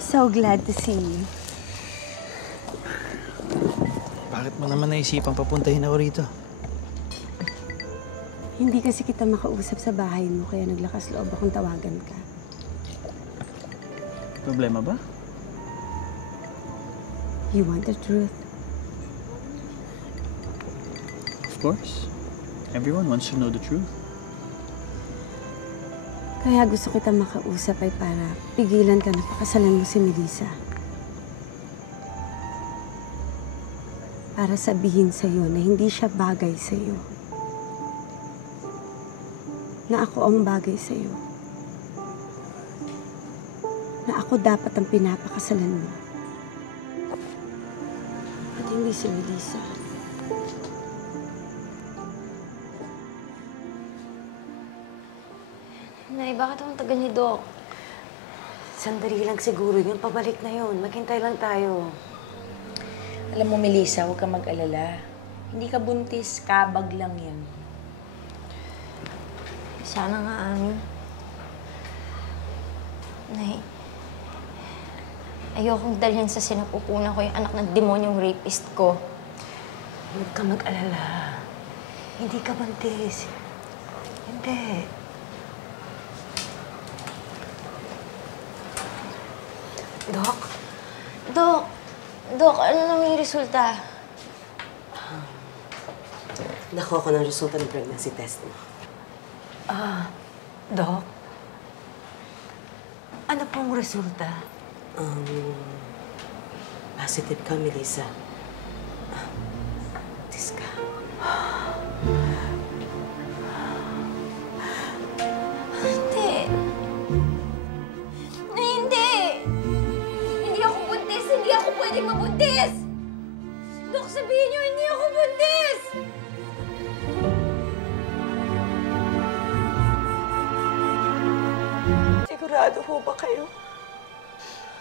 So glad to see you. Bakit mo naman naisipang papuntahin ako rito? Hindi kasi kita makausap sa bahay mo, kaya naglakas loob akong tawagan ka. Problema ba? You want the truth? Of course. Everyone wants to know the truth. Kaya gusto kita makausap ay para pigilan ka na pakasalan mo si Melissa. Para sabihin sa'yo na hindi siya bagay sa'yo. Na ako ang bagay sa'yo. Na ako dapat ang pinapakasalan mo. At hindi si Melissa. Nay, bakit ang tagal ni Doc? Sandali lang siguro yun. Pabalik na yun. Maghintay lang tayo. Alam mo, Melissa, huwag kang mag-alala. Hindi ka buntis, kabag lang yan. Sana nga, Ami. Nay, ayokong dalhin sa sinapupunan ko yung anak ng demonyong rapist ko. Huwag ka mag-alala. Hindi ka buntis. Hindi. Doc? Doc, ano naman yung resulta? Nakuha ko ng resulta ng pregnancy test mo. Doc? Ano pong resulta? Positive ka, Melissa. Buntis ka. Hindi. Nay, hindi! Hindi ako buntis! Hindi ako pwedeng mabuntis! Dok, sabihin niyo, hindi ako buntis! Sigurado ho ba kayo?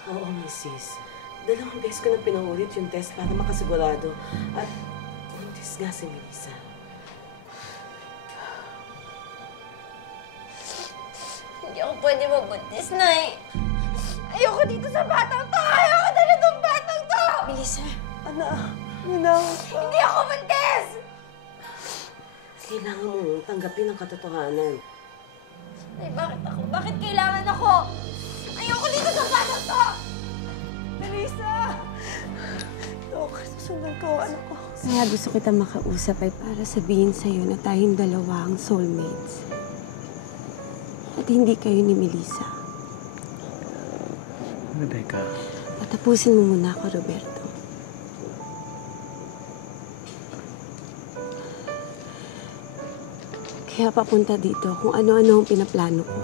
Oo, Mrs. 2 beses ko na pinaulit yung test para makasigurado. At buntis nga si Melissa. Hindi ako pwede mabuntis, Nay. Ayoko dito sa batang to! Ayoko na itong batang to! Melissa, Anak, minaw ka. Hindi ako buntis! Kailangan mo tanggapin ang katotohanan. Nay, bakit ako? Bakit kailangan ako? Ayoko dito sa batang to! Melissa! Dok, susundan ko, anak ko. Kaya gusto kita makausap ay para sabihin sa'yo na tayong dalawa ang soulmates. At hindi kayo ni Melissa. Rebecca. Patapusin mo muna ako, Roberto. Kaya papunta dito kung ano-ano ang pinaplano ko.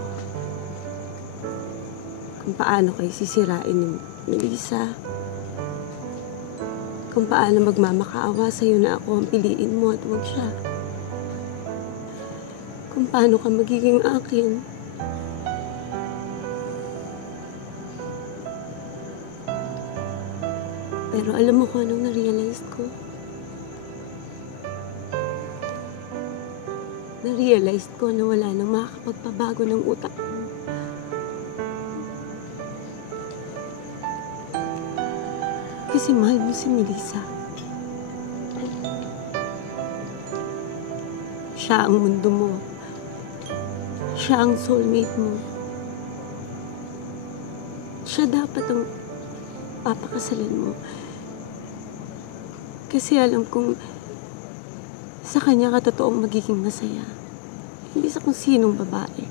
Kung paano kayo sisirain ni Melissa. Kung paano magmamakaawa sa'yo na ako ang piliin mo at huwag siya. Kung paano ka magiging akin. Pero alam mo kung anong na-realize ko? Na-realize ko na wala nang makakapagpabago ng utak ko. Kasi mahal mo si Melissa. Siya ang mundo mo. Siya ang soulmate mo. Siya dapat ang papakasalan mo. Kasi alam kong sa kanya ka totoong magiging masaya. Hindi sa kung sinong babae.